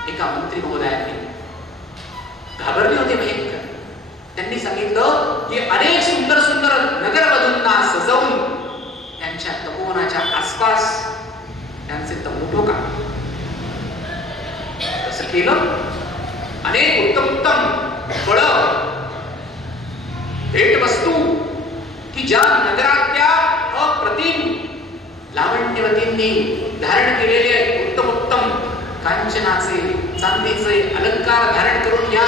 एका मंत्री महोदयांनी, घाबरले होते भयंकर. त्यांनी सांगितलं की अनेक सुंदर सुंदर नगरवधूंना सजवून त्यांच्या तपोवनाच्या आसपास त्यांचे तंबू ठोका. तसं केलं. अनेक उत्तम उत्तम फळं, भेटवस्तू की ज्या नगरातल्या अप्रतिम लावण्यवतींनी धारण केलेले उत्तम उत्तम कांचनाचे, चांदीचे अलंकार धारण करून या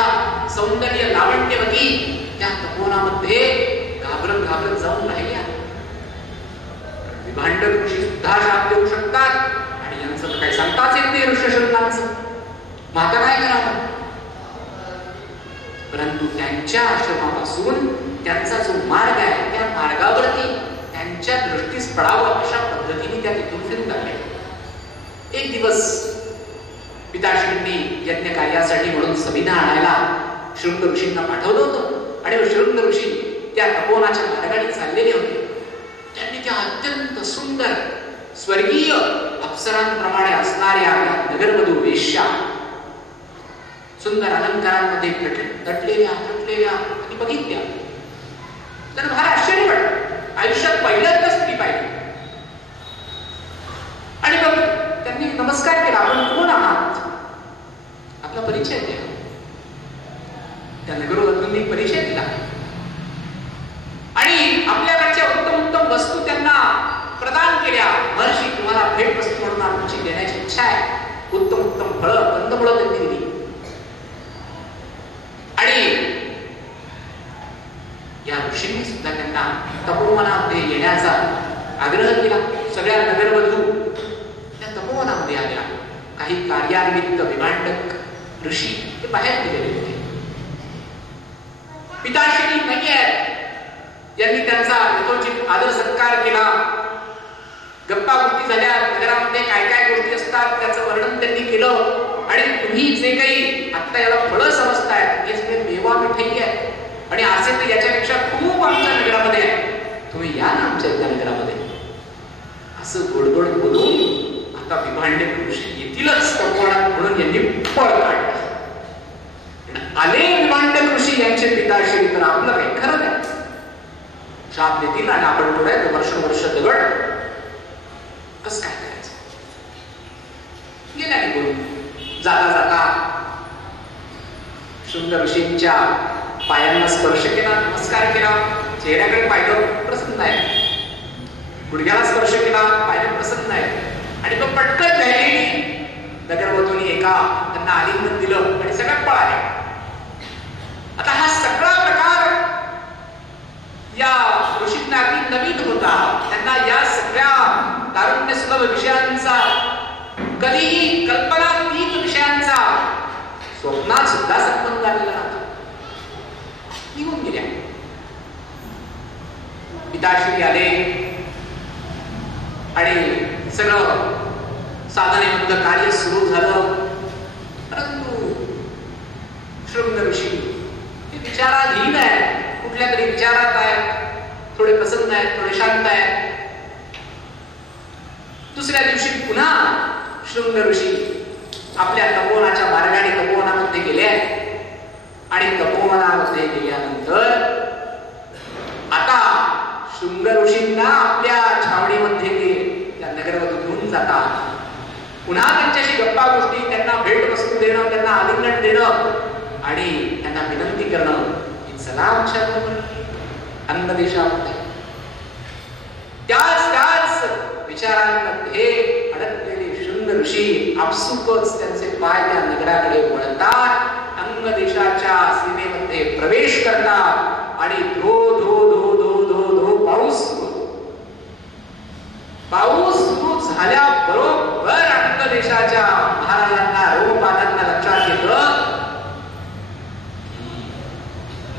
सौंदर्य लावण्यवती त्या तपोवनामध्ये घाबरत घाबरत जाऊन राहिल्या. विभांडक ऋषी सुद्धा शाप देऊ शकतात आणि यांचं काही सांगताच येत नाही ऋष्यशृंगांचं. माता काय करावं? परंतु त्यांच्या आश्रमापासून त्यांचा जो मार्ग आहे त्या मार्गावरती त्यांच्या दृष्टीस पडावं अशा पद्धतीने त्या तिथून फिरून लागल्या. एक दिवस पिताश्रींनी यज्ञ कार्यासाठी म्हणून समिधा आणायला शृंग ऋषींना पाठवलं होतं आणि शृंग ऋषी त्या तपोवनाच्या मार्गाने चाललेले होते. त्यांनी त्या अत्यंत सुंदर स्वर्गीय अप्सरांप्रमाणे असणाऱ्या नगरवधू वेश्या सुंदर अलंकारांमध्ये तटलेल्या आणि बघितल्या. त्यांना फार आश्चर्य वाटलं. आयुष्यात पहिल्यांदाच ती पाहिली. आणि मग त्यांनी नमस्कार केला. आपण कोण आहात? आपला परिचय द्या. त्या नगरवधूंनी परिचय दिला आणि आपल्याकडच्या उत्तम उत्तम वस्तू त्यांना प्रदान केल्या. महर्षी, तुम्हाला भेट वस्तू म्हणून आमची देण्याची इच्छा आहे. उत्तम उत्तम फळं कंदमुळं त्यांनी दिली. आणि या ऋषींनी सुद्धा त्यांना तपोवनामध्ये येण्याचा आग्रह केला. सगळ्या नगरवधू त्या तपोवनामध्ये आल्या. काही कार्यानिमित्त विमांडक ऋषी ते बाहेर गेलेले होते. पिताश्री नाही आहेत. यांनी त्यांचा यथोचित आदर सत्कार केला. गप्पा गोष्टी झाल्या. नगरामध्ये काय काय गोष्टी असतात त्याचं वर्णन त्यांनी केलं. आणि तुम्ही जे काही आता याला फळं समजताय हे सगळे मेवा मिठाई आहे आणि असे तर याच्यापेक्षा खूप आमच्या नगरामध्ये आहे. तुम्ही या ना आमच्या त्या नगरामध्ये. असं गोडगोड बोलून आता विभांडे ऋषी येतीलच तपोवनात म्हणून यांनी पळ काढलं. आले विभांडक ऋषी यांचे पिताश्री, तर आपलं काही खरं नाही. शाप देतील आणि आपण पुढे वर्ष दगड कस काय करायचं. गेल्या बोलून जाता जाता शृंग ऋषींच्या पायांना स्पर्श केला, नमस्कार केला. चेहऱ्याकडे पाहिलं, प्रसन्न आहे. गुडघ्याला स्पर्श केला, पाहिलं प्रसन्न आहे. आणि तो पटकन राहिलेली नगरवधूंनी एका त्यांना आलिंगन दिलं आणि सगळ्यात पळाले. आता हा सगळा प्रकार या ऋषींना अगदी नवीन होता. त्यांना या सगळ्या तारुण्य सुलभ विषयांचा, कधीही कल्पनातीत विषयांचा स्वप्नात सुद्धा संबंध आलेला नव्हता. निघून गेल्या. पिताश्री आले आणि सगळं साधनेबद्ध कार्य सुरू झालं. परंतु शृंग ऋषी हे विचाराधीन आहेत. कुठल्या तरी विचारात आहेत. थोडे प्रसन्न आहेत, थोडे शांत आहेत. दुसऱ्या दिवशी पुन्हा शृंग ऋषी आपल्या तपोवनाच्या मार्गाने तपोवनामध्ये गेले आणि तपोवनामध्ये गेल्यानंतर आता शृंग ऋषींना आपल्या छावणीमध्ये त्या नगरवधू घेऊन जातात. पुन्हा त्यांच्याशी गप्पा गोष्टी, त्यांना भेट वस्तू देणं, त्यांना आलिंगन देणं आणि त्यांना विनंती करणं की चला आमच्या अन्नदेशामध्ये. त्याच विचारांमध्ये अडकलेले शृंग ऋषी आपसुकच त्यांचे पाय त्या नगराकडे वळतात. अंगदेशाच्या सीमेमध्ये प्रवेश करतात आणि धो धो धो धो धो धो पाऊस सुरू झाल्याबरोबर अंगदेशाच्या महाराजांना रोमपालांना लक्षात येतं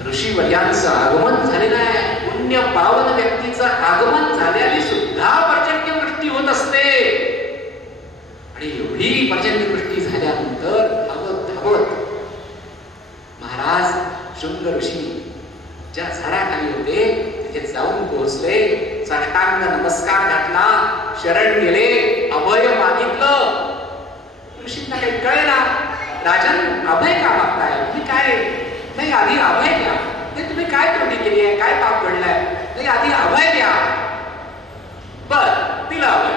ऋषीवर्यांचं आगमन झालेलं आहे. पुण्य पावन व्यक्तीचं आगमन झाल्याने सुद्धा पर्जन्यवृष्टी होत असते. आणि एवढी पर्जन्यवृष्टी झाल्यानंतर धावत महाराज शृंग ऋषी ज्या झाडाखाली होते तिथे जाऊन पोहोचले. साष्टांग नमस्कार घातला, शरण गेले, अभय मागितलं. ऋषींना काही कळेना. राजन, अभय का मागताय तुम्ही? काय नाही, आधी अभय द्या. नाही, तुम्ही काय त्रुटी केली आहे, काय पाप घडलाय? नाही, आधी अभय द्या. बर, तिला अभय.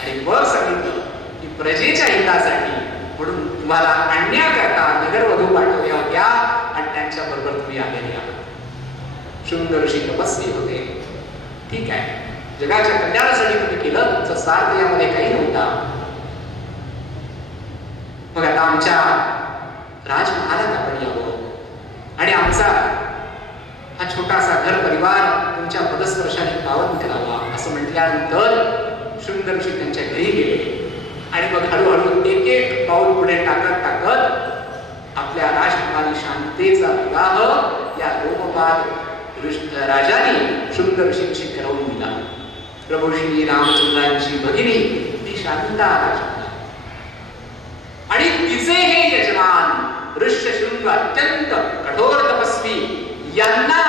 आणि वर सांगितलं की प्रजेच्या हितासाठी म्हणून तुम्हाला आणण्याकरता नगरवधू पाठवल्या होत्या आणि त्यांच्या बरोबर तुम्ही आलेले आहात. शृंग ऋषी तपस्वी होते. ठीक आहे, जगाच्या कल्याणासाठी तुम्ही केलं, तुमचा स्वार्थ यामध्ये काही नव्हता. मग आता आमच्या राजमहालात आपण यावं आणि आमचा हा छोटासा घर परिवार तुमच्या पदस्पर्शाने पावन करावा असं म्हटल्यानंतर शृंग ऋषी त्यांच्या घरी गेले. आणि मग हळूहळू एक एक पाऊल पुढे टाकत आपल्या राजकुमारी शांतेचा विवाह या लोमपाद राजाने शृंग ऋषींशी करवून दिला. प्रभू श्री रामचंद्रांची भगिनी ती शांता राजकुमारी. आणि हे यजमान ऋष्यशृंग अत्यंत कठोर तपस्वी यांना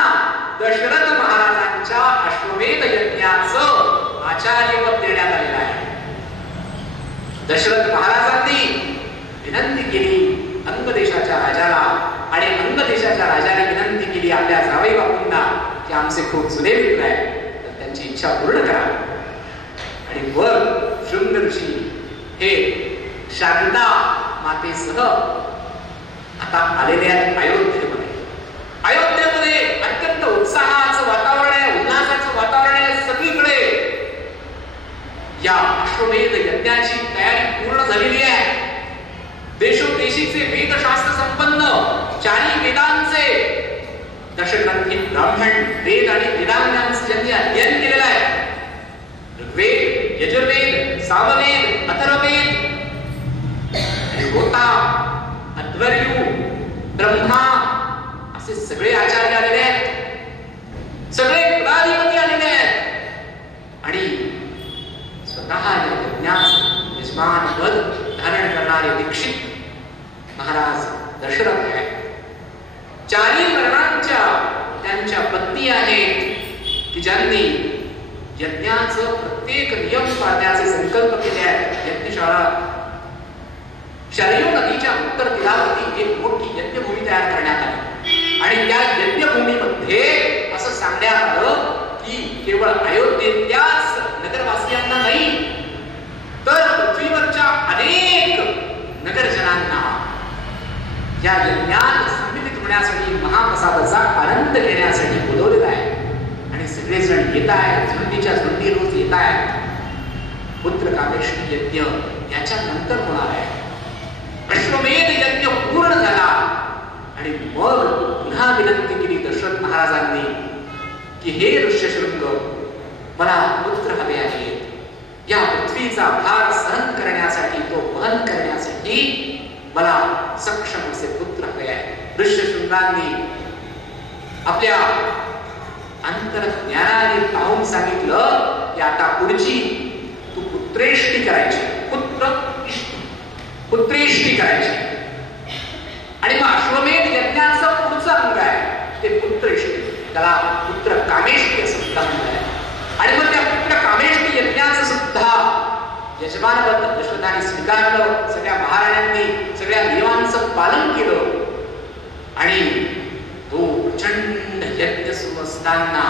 दशरथ महाराजांच्या अश्वमेध यज्ञाचं आचार्यपद देण्यात आलेलं आहे. दशरथ महाराजांनी विनंती केली अंग देशाच्या राजाला, आणि अंग देशाच्या राजाने विनंती केली आपल्या जावई बापूंना की आमचे खूप जुने मित्र आहेत, तर त्यांची इच्छा पूर्ण करा. आणि वर शृंग ऋषी हे शारदा मातेसह आता आलेले आहेत अयोध्येमध्ये. अयोध्येमध्ये अत्यंत उत्साहाचं वातावरण आहे, उल्हासाचं वातावरण आहे. सगळीकडे या अश्वमेध यज्ञाची तयारी पूर्ण झालेली आहे. देशोदेशीचे वेदशास्त्र संपन्न, चारी वेदांचे दशग्रंथी ब्राह्मण वेद आणि वेदांगांचं ज्यांनी अध्ययन केलेलं आहे, ऋग्वेद, यजुर्वेद, सामवेद, अथर्ववेद, होता अध्वर्यू, ब्रह्मा असे सगळे आचार्य आलेले आहेत, सगळे कुलाधिपती आलेले आहेत. आणि स्वतः या यज्ञाचं यजमान पद धारण करणारे दीक्षित महाराज दशरथ आहेत. चारी वर्णांच्या त्यांच्या पत्नी आहेत की ज्यांनी यज्ञाचं प्रत्येक नियम पाळण्याचे संकल्प केले आहेत. यज्ञशाळा शरयू नदीच्या उत्तर तीरावरती एक मोठी यज्ञभूमी तयार करण्यात आली, आणि त्या यज्ञभूमीमध्ये असं सांगण्यात आलं की केवळ अयोध्येतल्याच नगरवासियांना नाही, तर पृथ्वीवरच्या अनेक नगरजनांना या यज्ञात सम्मिलित होण्यासाठी, महाप्रसादाचा आनंद घेण्यासाठी बोलवलेलं आहे. आणि सगळेजण येत आहेत, झुंडीच्या झुंडी रोज येत आहेत. पुत्र कामेष्टी यज्ञ याच्या नंतर होणार आहे. अश्वमेध यज्ञ पूर्ण झाला आणि मग पुन्हा विनंती केली दशरथ महाराजांनी की हे ऋष्यशृंग, मला पुत्र हवे आहेत. या पृथ्वीचा भार सहन करण्यासाठी, तो वहन करण्यासाठी मला सक्षम असे पुत्र हवे आहे. ऋष्यशृंगांनी आपल्या अंतर्ज्ञानाने पाहून सांगितलं की आता पुढची तू पुत्रेष्टी करायची, पुत्रेष्टी करायची. आणि मग अश्वमेध यज्ञाचं पुढचं अंग आहे ते पुत्रेष्टी, त्याला पुत्र कामेष्टी असं सुद्धा म्हणतात. आणि मग त्या पुत्र कामेष्टी यज्ञाचं सुद्धा यजमानपद दशरथाने स्वीकारलं. सगळ्या महाराण्यांनी सगळ्या नियमांचं पालन केलं आणि तो प्रचंड यज्ञ सुरू असताना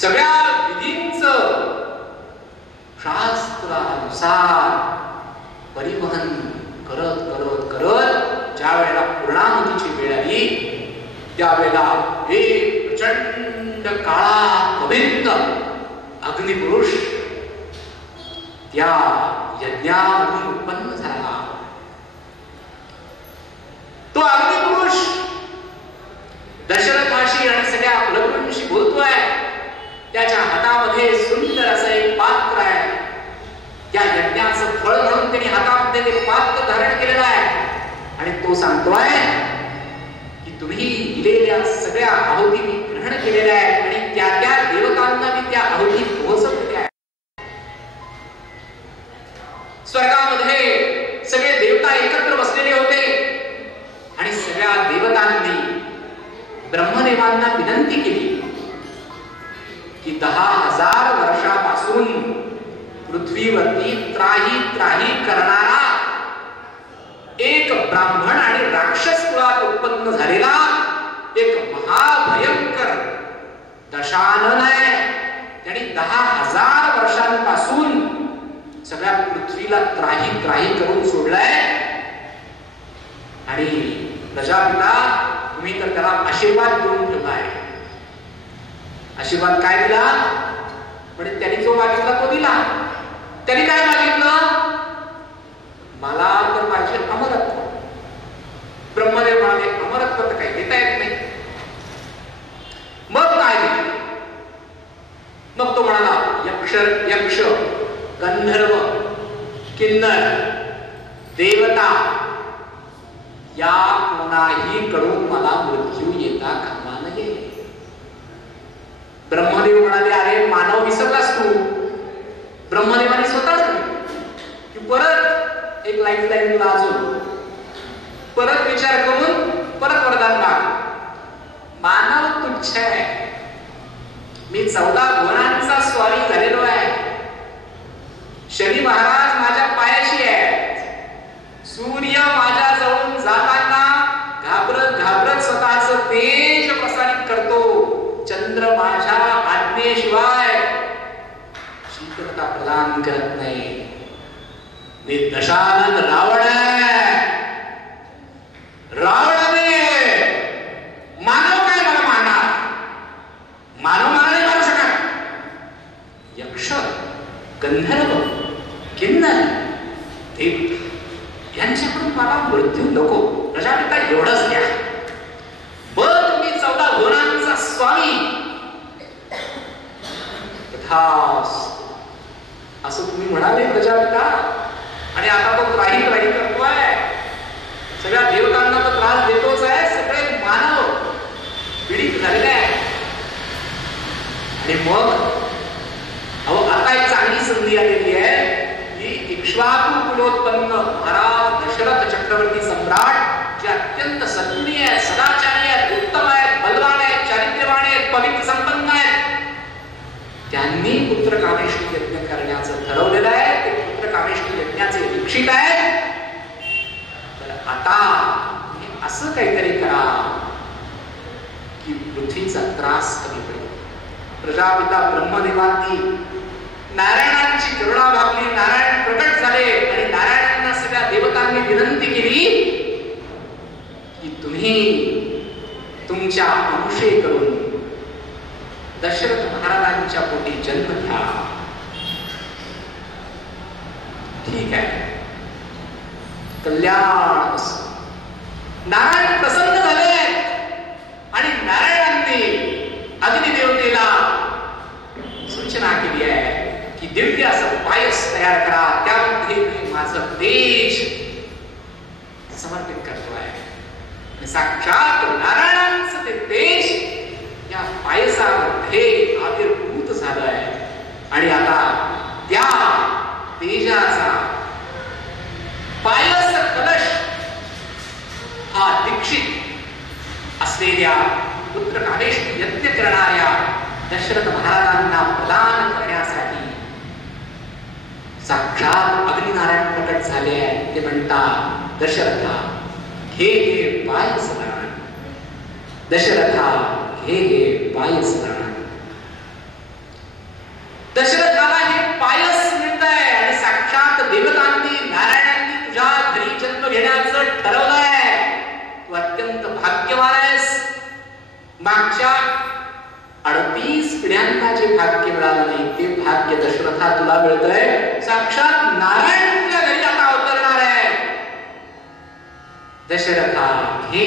सगळ्या विधींचं शास्त्रानुसार परिवहन करत करत करत ज्या वेळेला पूर्णाहुतीची वेळ आली, त्यावेळेला एक प्रचंड काळा पवित्र अग्निपुरुष त्या यज्ञामधून उत्पन्न झाला. तो अग्निपुरुष दशरथाशी आणि सगळ्या कुलगुरूंशी बोलतोय. त्याच्या हातामध्ये सुंदर असं एक पात्र आहे. त्या यज्ञाचं फळ म्हणून त्यांनी हातामध्ये ते पात्र धारण केलेलं आहे. आणि तो सांगतोय की तुम्ही दिलेल्या सगळ्या आहुती मी ग्रहण केलेल्या आहेत आणि त्या त्या देवतांना मी त्या आहुती पोहोचवलेल्या आहेत. स्वर्गामध्ये सगळे देवता एकत्र बसलेले होते आणि सगळ्या देवतांनी ब्रह्मदेवांना विनंती केली की 10,000 वर्षापासून पृथ्वीवरती त्राही त्राही करणारा एक ब्राह्मण आणि राक्षस कुळात उत्पन्न झालेला एक महाभयंकर दशानन आहे. त्यांनी 10,000 वर्षांपासून सगळ्या पृथ्वीला त्राही त्राही करून सोडलाय. आणि प्रजापिता तुम्ही तर त्याला आशीर्वाद देऊन ठेवलाय. आशीर्वाद काय दिला? म्हणजे त्यांनी जो मागितला तो दिला. त्यांनी काय मागितलं? मला तर पाहिजे अमरत्व. ब्रह्मदेव म्हणाले अमरत्व तर काही देता येत नाही. मग काय दिलं? मग तो म्हणाला यक्ष, गंधर्व, किन्नर, देवता या कोणाही कडून मला मृत्यू येता कामा नये. ब्रह्मदेव म्हणाले अरे मानव विसरलास तू. ब्रह्मदेवाने स्वतः सांगितलं की परत एक लाईफलाईन तुला अजून परत विचार करून परत वरदान माग. मानव तुच्छ आहे. मी 14 गुणांचा स्वामी झालेलो आहे. शनी महाराज माझ्या पायाशी आहेत. सूर्य माझ्या जवळून जाताना घाबरत घाबरत स्वतःचं तेज प्रसारित करतो. चंद्र माझ्या आज्ञेशिवाय शीतलता प्रदान करत नाही. मी दशानन रावण आहे. रावणाने मानव काय मला मारणार? मानव मला नाही मारू शकत. यक्ष, गंधर्व, किन्नर, देव यांच्याकडून मला मृत्यू नको. प्रजापिता एवढंच द्या. बर तुम्ही 14 गुणांचा स्वामी. असं तुम्ही म्हणाले प्रजापिता. आणि आता तो त्राही करतोय. सगळ्या देवतांना तो त्रास देतोच आहे. सगळे मानव पीडित झालेले आहे. आणि मग आता एक चांगली संधी आलेली आहे की इक्ष्वाकु कुलोत्पन्न महाराज दशरथ चक्रवर्ती सम्राट जे अत्यंत सद्गुणी आहेत, सदाचारी आहेत, उत्तम आहेत, बलवान आहेत, चारित्र्यवान आहेत, पवित्र संपन्न आहेत, त्यांनी पुत्र कामेष्टी यज्ञ करण्याचं ठरवलेलं आहे. ते पुत्र कामेष्टी यज्ञाचे दीक्षित आहेत. तर आता असं काहीतरी करा की पृथ्वीचा त्रास कमी पडेल. प्रजापिता ब्रह्मदेवांनी नारायणांची करुणा भागली. नारायण प्रकट झाले आणि नारायणांना सगळ्या देवतांनी विनंती केली की तुम्ही तुमच्या अंशे करून दशरथ महाराजांच्या पोटी जन्म घ्या. ठीक आहे, कल्याण असो. नारायण प्रसन्न झाले आणि नारायणांनी अग्निदेवतेला सूचना केली आहे की दिव्य असं पायस तयार करा. त्यामध्ये मी माझं तेज समर्पित करतोय. साक्षात नारायणांचं ते तेज या पायसामध्ये आविर्भूत झालंय. आणि आता त्या तेजाचा पायस कलश हा दीक्षित असलेल्या पुत्र कामेष्टी यज्ञ करणाऱ्या दशरथ महाराजांना प्रदान करण्यासाठी साक्षात अग्निनारायण प्रकट झाले आहेत. ते म्हणतात, दशरथा घे पायस दान. दशरथा घे पायस दान. दशरथाला हे पायस मिळत आहे आणि साक्षात देवतांनी नारायणांनी तुझ्या घरी जन्म घेण्याचं ठरवलंय. तू अत्यंत भाग्यवान आहेस. मागच्या 38 पिढ्यांना जे भाग्य मिळालं नाही ते भाग्य दशरथा तुला मिळतंय. साक्षात नारायण तुझ्या घरी आता अवतरणार आहे. दशरथा घे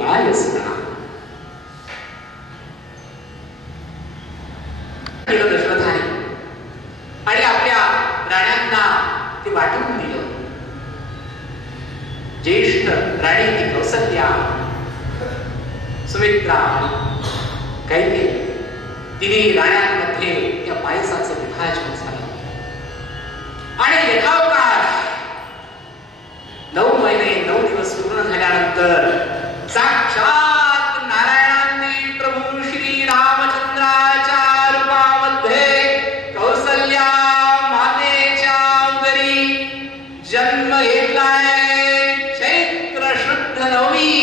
पायस दान. दशरथाने आणि आपल्या राण्यांना ते वाटून दिलं. ज्येष्ठ राणी ती कौसल्या, सुमित्रा कैकेयी, तिन्ही राण्यांमध्ये त्या पायसाचं विभाजन झालं. आणि यथावकाश 9 महिने 9 दिवस पूर्ण झाल्यानंतर साक्षात नारायणांनी प्रभू श्री रामचंद्राच्या रूपामध्ये कौसल्या मातेच्या उदरी जन्म घेतलाय. चैत्र शुद्ध नवमी,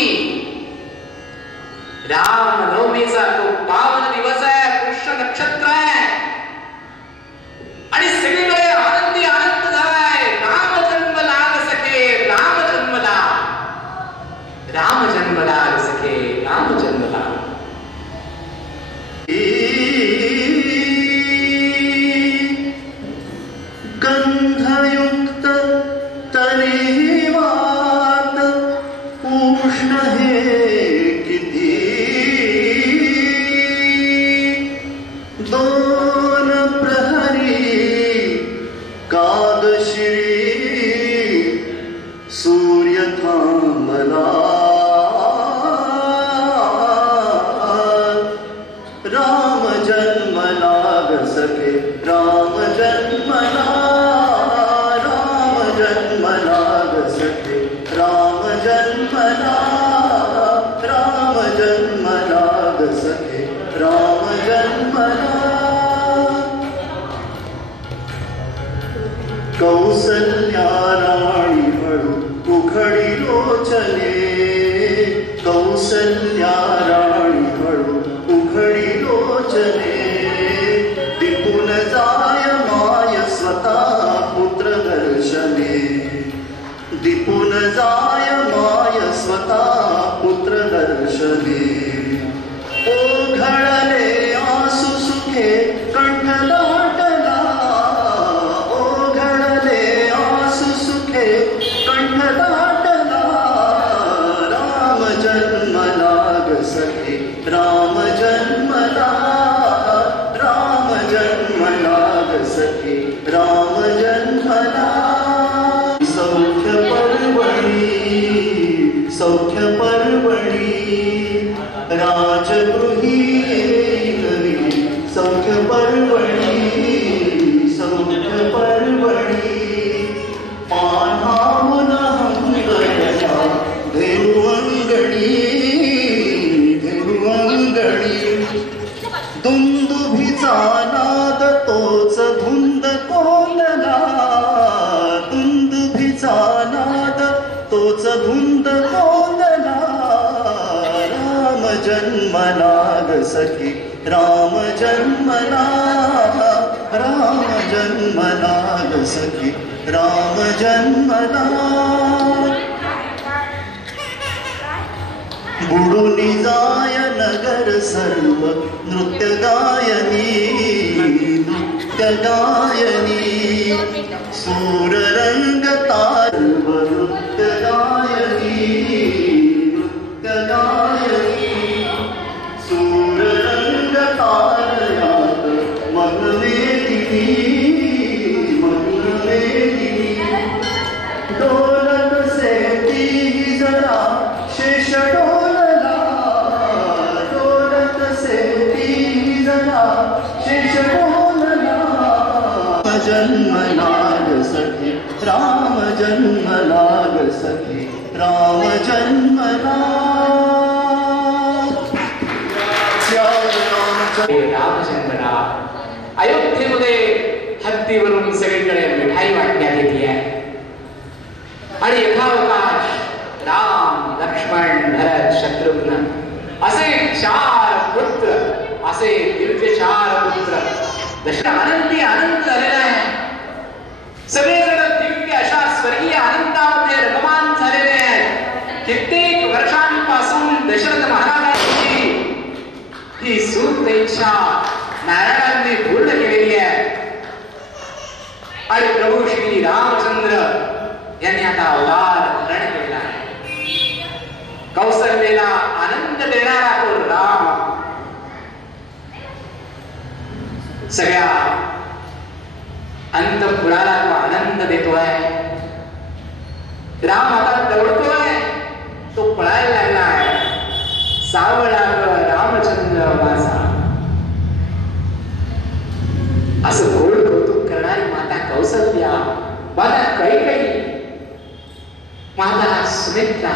रामनवमीचा तो पावन दिवस आहे. पुष्य नक्षत्र आहे आणि सगळीकडे आनंदी आनंद झालाय. राम जन्मला सखे, राम जन्मला, राम जन्मला सखे, राम जन्मला. गंधयुक्त तरी वात उष्ण हे किती. दोन प्रहरी कादशिरी सूर्य थांबला. राम जन्मला सखे, राम जन्मला, राम जन्मला. जन्मला कौसल्या राणी हळू उघडी लोचने कौसल्या राणी हळू उघडी लोचने दिपून जाय माय स्वतः पुत्र दर्शने दिपून जाय माय स्वतः पुत्र दर्शने ओघळले आसु सुखे कंठ दाटला ओघळले आसु सुखे कंठ दाटला राम जन्मला ग सखे राम जन्मला राम जन्मला ग सखे राम जन्मला सौख्य पर्वणी राजगृही येईलवी सौख्य पर्वणी पान्हावून हंगया धेरुअंगणी दुंदुभीचा नाद तोच धुंद कोलला दुंदुभीचा नाद तोच धुंद कोलला राम जन्मला ग सखी राम जन्मला राम जन्मला ग सखी राम जन्मला बुडूनी जाय नगर सर्व नृत्य गायनी सूररंग तारव नृत्य गायनी सूररंग तारयात मन वेदिनी डोलत से ती जरा शेष डोलला डोलत से ती जरा शेष डोलला जन्म लाग सखी राम जन्म लाग सखी राम जन्म रामचंद्रा अयोध्येमध्ये हत्तीवरून सगळीकडे मिठाई वाटण्यात येते आहे आणि यथावकाश राम लक्ष्मण भरत शत्रुघ्न असे 4 पुत्र असे दिव्य 4 पुत्र दशरथ आनंदी आनंद झालेला आहे सगळेजण दिव्य अशा स्वर्गीय आनंदामध्ये रममान झालेले आहेत कित्येक वर्षांपासून दशरथ महाराजांची ही सुप्त इच्छा नारायणांनी पूर्ण केलेली आहे आणि प्रभू श्री रामचंद्र यांनी आता अवतार धारण केला आहे कौसल्येला आनंद देणारा तो राम सगळ्या अंतःपुराला तो आनंद देतोय राम आता दौडतोय तो पळायला लागला आहे सावळा रामचंद्र माझा असं गोड कौतुक करणारी माता कौसल्या माता कैकेयी माता सुमित्रा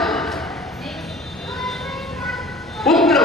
पुत्र